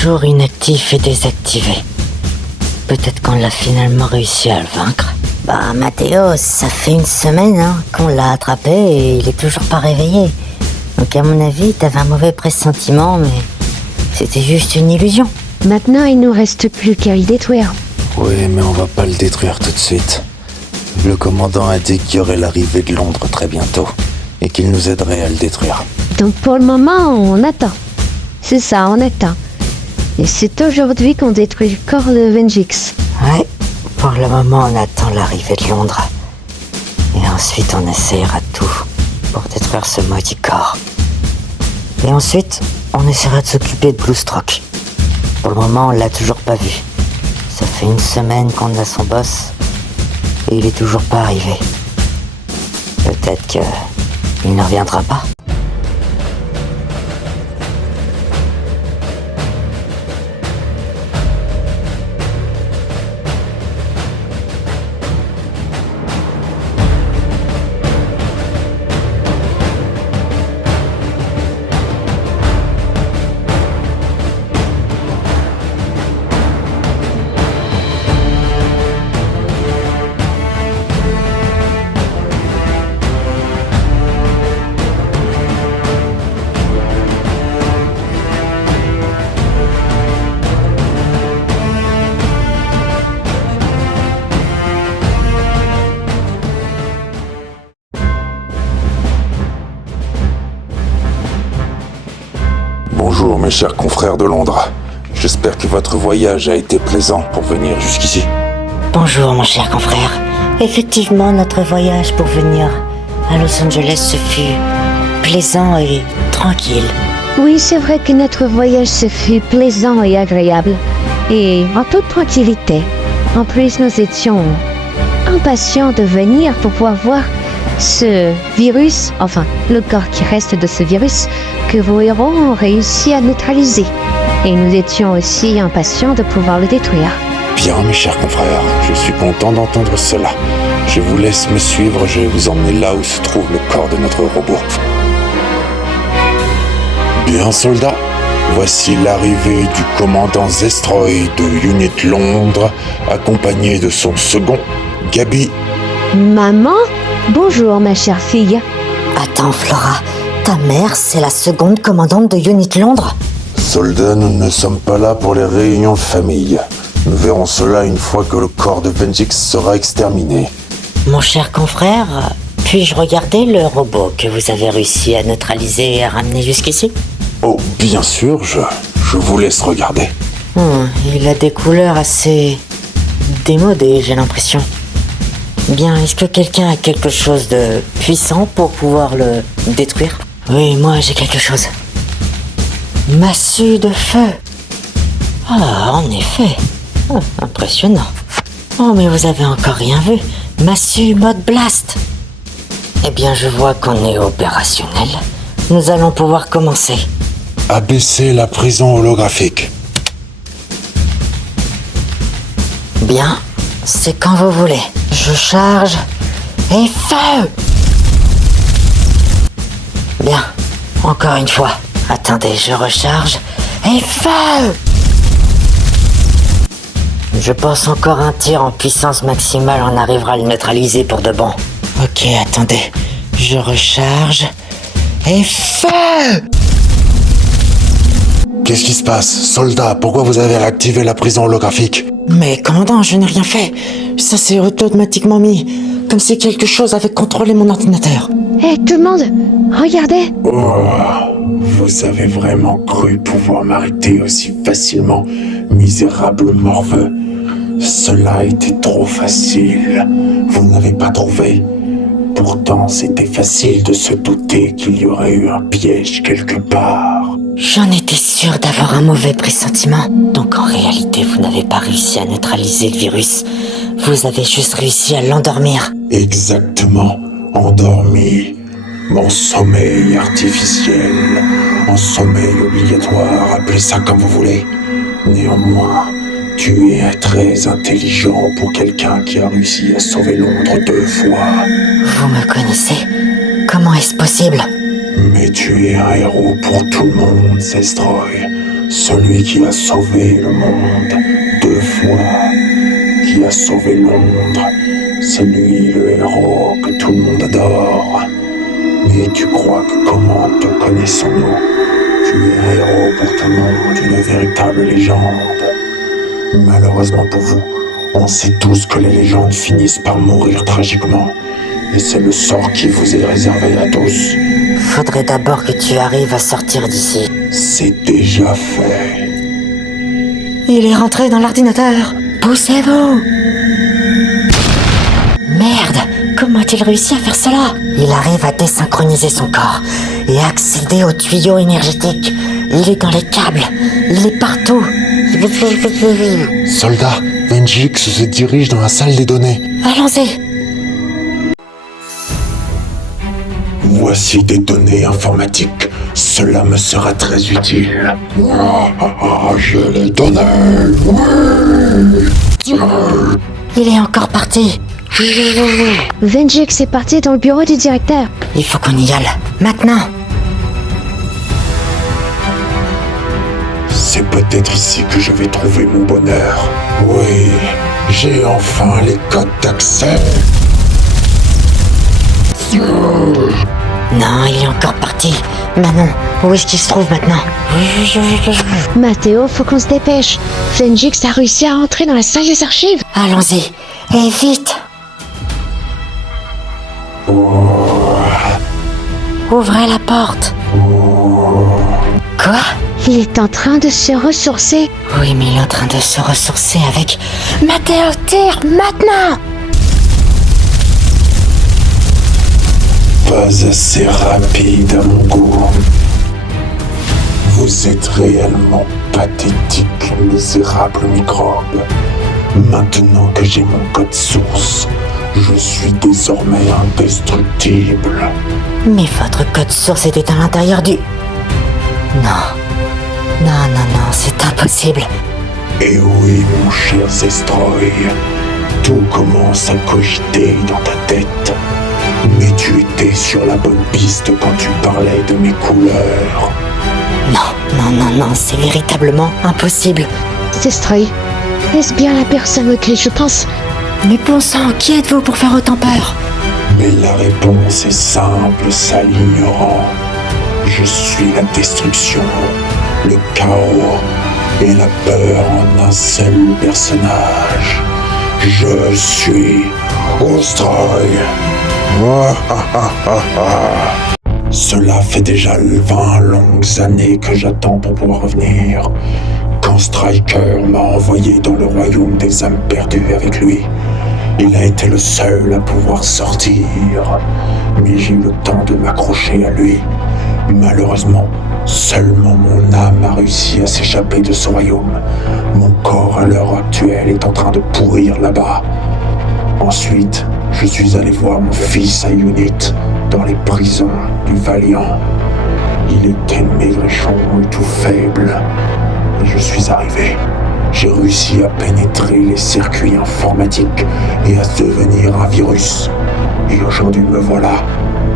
toujours inactif et désactivé. Peut-être qu'on l'a finalement réussi à le vaincre. Bah, Mathéo, ça fait une semaine qu'on l'a attrapé et il est toujours pas réveillé. Donc à mon avis, t'avais un mauvais pressentiment, mais c'était juste une illusion. Maintenant, il nous reste plus qu'à le détruire. Oui, mais on va pas le détruire tout de suite. Le commandant a dit qu'il y aurait l'arrivée de Londres très bientôt et qu'il nous aiderait à le détruire. Donc pour le moment, on attend. C'est ça, on attend. Et c'est aujourd'hui qu'on détruit le corps de Vengix. Ouais, pour le moment, on attend l'arrivée de Londres. Et ensuite, on essaiera tout pour détruire ce maudit corps. Et ensuite, on essaiera de s'occuper de Bluestroke. Pour le moment, on l'a toujours pas vu. Ça fait une semaine qu'on a son boss et il est toujours pas arrivé. Peut-être qu'il ne reviendra pas. Bonjour mes chers confrères de Londres. J'espère que votre voyage a été plaisant pour venir jusqu'ici. Bonjour mon cher confrère. Effectivement, notre voyage pour venir à Los Angeles se fut plaisant et tranquille. Oui, c'est vrai que notre voyage se fut plaisant et agréable. Et en toute tranquillité. En plus, nous étions impatients de venir pour pouvoir voir ce virus, enfin, le corps qui reste de ce virus, que vos héros ont réussi à neutraliser. Et nous étions aussi impatients de pouvoir le détruire. Bien mes chers confrères, je suis content d'entendre cela. Je vous laisse me suivre, je vais vous emmener là où se trouve le corps de notre robot. Bien soldats, voici l'arrivée du commandant Zestroy de Unit Londres, accompagné de son second, Gabi. Maman? Bonjour, ma chère fille. Attends, Flora, ta mère, c'est la seconde commandante de Unit Londres? Soldats, nous ne sommes pas là pour les réunions de famille. Nous verrons cela une fois que le corps de Vengix sera exterminé. Mon cher confrère, puis-je regarder le robot que vous avez réussi à neutraliser et à ramener jusqu'ici? Oh, bien sûr, je vous laisse regarder. Il a des couleurs assez démodées, j'ai l'impression. Bien, est-ce que quelqu'un a quelque chose de puissant pour pouvoir le détruire? Oui, moi j'ai quelque chose. Massue de feu. Ah, en effet. Impressionnant. Oh, mais vous avez encore rien vu. Massue mode blast. Eh bien, je vois qu'on est opérationnel. Nous allons pouvoir commencer. Abaisser la prison holographique. Bien, c'est quand vous voulez. Je charge et feu! Bien, encore une fois. Attendez, je recharge et feu! Je pense encore un tir en puissance maximale, on arrivera à le neutraliser pour de bon. Ok, attendez, je recharge et feu! Qu'est-ce qui se passe? Soldats, pourquoi vous avez réactivé la prison holographique? Mais commandant, je n'ai rien fait. Ça s'est automatiquement mis. Comme si quelque chose avait contrôlé mon ordinateur. Hé, tout le monde, regardez. Oh, vous avez vraiment cru pouvoir m'arrêter aussi facilement, misérable morveux. Cela était trop facile. Vous n'avez pas trouvé? Pourtant, c'était facile de se douter qu'il y aurait eu un piège quelque part. J'en étais sûr d'avoir un mauvais pressentiment. Donc en réalité, vous n'avez pas réussi à neutraliser le virus. Vous avez juste réussi à l'endormir. Exactement, endormi. Mon sommeil artificiel, mon sommeil obligatoire, appelez ça comme vous voulez. Néanmoins, tu es très intelligent pour quelqu'un qui a réussi à sauver Londres 2 fois. Vous me connaissez? Comment est-ce possible? Mais tu es un héros pour tout le monde, Zestroy. celui qui a sauvé le monde 2 fois, qui a sauvé Londres. C'est lui le héros que tout le monde adore. Mais tu crois que comment te connaissons-nous? Tu es un héros pour tout le monde, une véritable légende. Malheureusement pour vous, on sait tous que les légendes finissent par mourir tragiquement. Et c'est le sort qui vous est réservé à tous. Faudrait d'abord que tu arrives à sortir d'ici. C'est déjà fait. Il est rentré dans l'ordinateur. Poussez-vous! Merde! Comment a-t-il réussi à faire cela? Il arrive à désynchroniser son corps et à accéder aux tuyaux énergétiques. Il est dans les câbles. Il est partout. Soldat, Venjix se dirige dans la salle des données. Allons-y! Voici des données informatiques. Cela me sera très utile. J'ai les données. Il est encore parti. Venjix est parti dans le bureau du directeur. Il faut qu'on y aille. Maintenant! C'est peut-être ici que je vais trouver mon bonheur. Oui, j'ai enfin les codes d'accès. Non, il est encore parti. Manon, où est-ce qu'il se trouve maintenant? Mathéo, faut qu'on se dépêche. Venjix a réussi à entrer dans la salle des archives. Allons-y. Et vite! Ouvrez la porte. Quoi? Il est en train de se ressourcer. Oui, mais il est en train de se ressourcer avec... Mathéo, tire maintenant! Pas assez rapide à mon goût. Vous êtes réellement pathétique, misérable microbe. Maintenant que j'ai mon code source, je suis désormais indestructible. Mais votre code source était à l'intérieur du... Non. Non, c'est impossible. Et oui, mon cher Zestroy, tout commence à cogiter dans ta tête. Mais tu étais sur la bonne piste quand tu parlais de mes couleurs. Non, c'est véritablement impossible. Zestroy, est-ce bien la personne auquel je pense? Mais bon sang, qui êtes-vous pour faire autant peur? Mais la réponse est simple, sale ignorant. Je suis la destruction, le chaos et la peur en un seul personnage. Je suis Ostroy. Cela fait déjà 20 longues années que j'attends pour pouvoir revenir. Quand Striker m'a envoyé dans le royaume des âmes perdues avec lui, il a été le seul à pouvoir sortir. Mais j'ai eu le temps de m'accrocher à lui. Malheureusement, seulement mon âme a réussi à s'échapper de ce royaume. Mon corps à l'heure actuelle est en train de pourrir là-bas. Ensuite, je suis allé voir mon fils à Unit, dans les prisons du Valiant. Il était maigrichon et tout faible. Et je suis arrivé. J'ai réussi à pénétrer les circuits informatiques et à devenir un virus. Et aujourd'hui me voilà,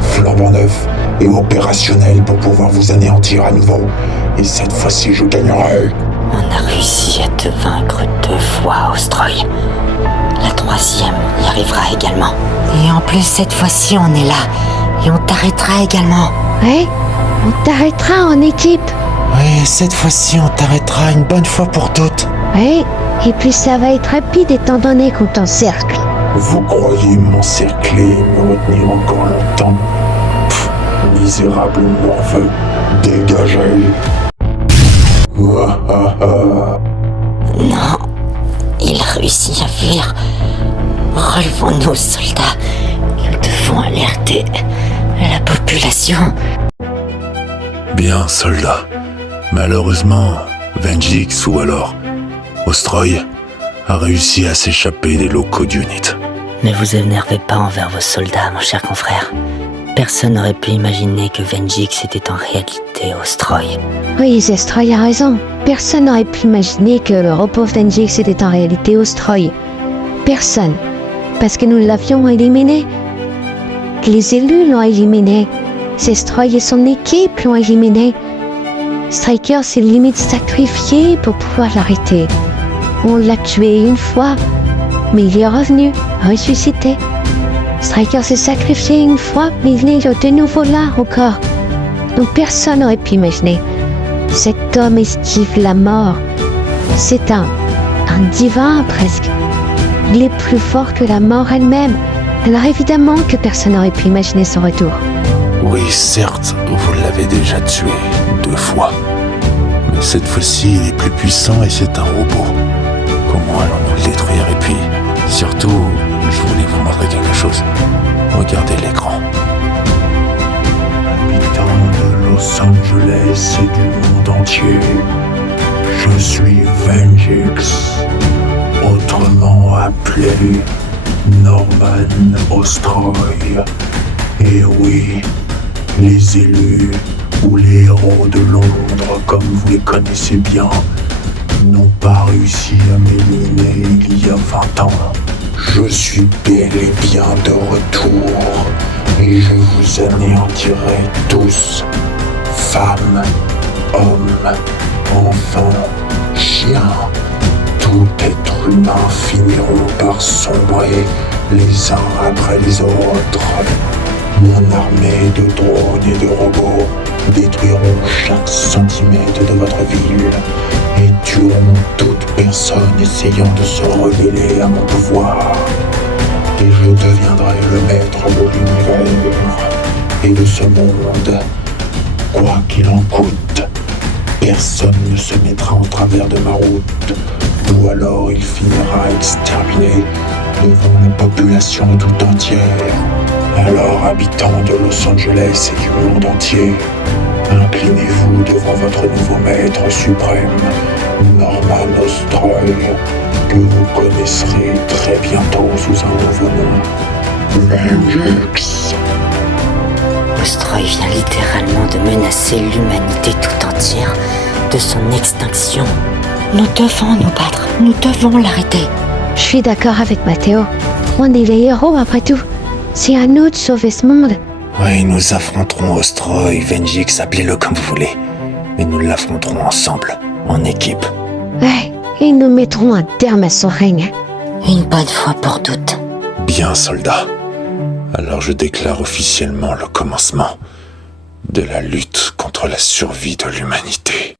flambant neuf et opérationnel pour pouvoir vous anéantir à nouveau. Et cette fois-ci, je gagnerai. On a réussi à te vaincre 2 fois, Ostroy. La 3e y arrivera également. Et en plus, cette fois-ci, on est là. Et on t'arrêtera également. Ouais, on t'arrêtera en équipe. Ouais, cette fois-ci, on t'arrêtera une bonne fois pour toutes. Ouais, et puis ça va être rapide étant donné qu'on t'encercle. Vous croyez m'encercler et me retenir encore longtemps? Pff, misérable morveux, dégagez. Non, il réussit à fuir. Relevons-nous, soldats. Nous devons alerter la population. Bien, soldat. Malheureusement, Venjix ou alors Ostroy a réussi à s'échapper des locaux d'Unit. Ne vous énervez pas envers vos soldats, mon cher confrère. Personne n'aurait pu imaginer que Venjix était en réalité Ostroy. Oui, Zestroy a raison. Personne n'aurait pu imaginer que le repos Venjix était en réalité Ostroy. Personne. Parce que nous l'avions éliminé. Que les élus l'ont éliminé. Zestroy et son équipe l'ont éliminé. Striker s'est limite sacrifié pour pouvoir l'arrêter. On l'a tué une fois, mais il est revenu, ressuscité. Striker s'est sacrifié une fois, mais il est de nouveau là encore. Donc personne n'aurait pu imaginer. Cet homme esquive la mort. C'est un divin presque. Il est plus fort que la mort elle-même. Alors évidemment que personne n'aurait pu imaginer son retour. Oui, certes, vous l'avez déjà tué 2 fois. Mais cette fois-ci, il est plus puissant et c'est un robot. Comment allons-nous le détruire? Et puis, surtout, je voulais vous montrer quelque chose. Regardez l'écran. Habitant de Los Angeles et du monde entier, je suis Vengix, autrement appelé Norman Ostroy. Et oui, les élus ou les héros de Londres, comme vous les connaissez bien, n'ont pas réussi à m'éliminer il y a 20 ans. Je suis bel et bien de retour et je vous anéantirai tous, femmes, hommes, enfants, chiens. Tout être humain finiront par sombrer les uns après les autres. Mon armée de drones et de robots détruiront chaque centimètre de votre ville et tueront toute personne essayant de se rebeller à mon pouvoir. Et je deviendrai le maître de l'univers et de ce monde. Quoi qu'il en coûte, personne ne se mettra en travers de ma route, ou alors il finira exterminé devant la population tout entière. Alors, habitants de Los Angeles et du monde entier, inclinez-vous devant votre nouveau maître suprême, Norman Ostroy, que vous connaisserez très bientôt sous un nouveau nom, Vengix. Ostroy vient littéralement de menacer l'humanité tout entière de son extinction. Nous devons nous battre, nous devons l'arrêter. Je suis d'accord avec Mathéo. On est les héros après tout. C'est à nous de sauver ce monde. Oui, nous affronterons Ostroy, Vengix, appelez-le comme vous voulez. Mais nous l'affronterons ensemble, en équipe. Ouais, et nous mettrons un terme à son règne. Une bonne fois pour toutes. Bien, soldat. Alors je déclare officiellement le commencement de la lutte contre la survie de l'humanité.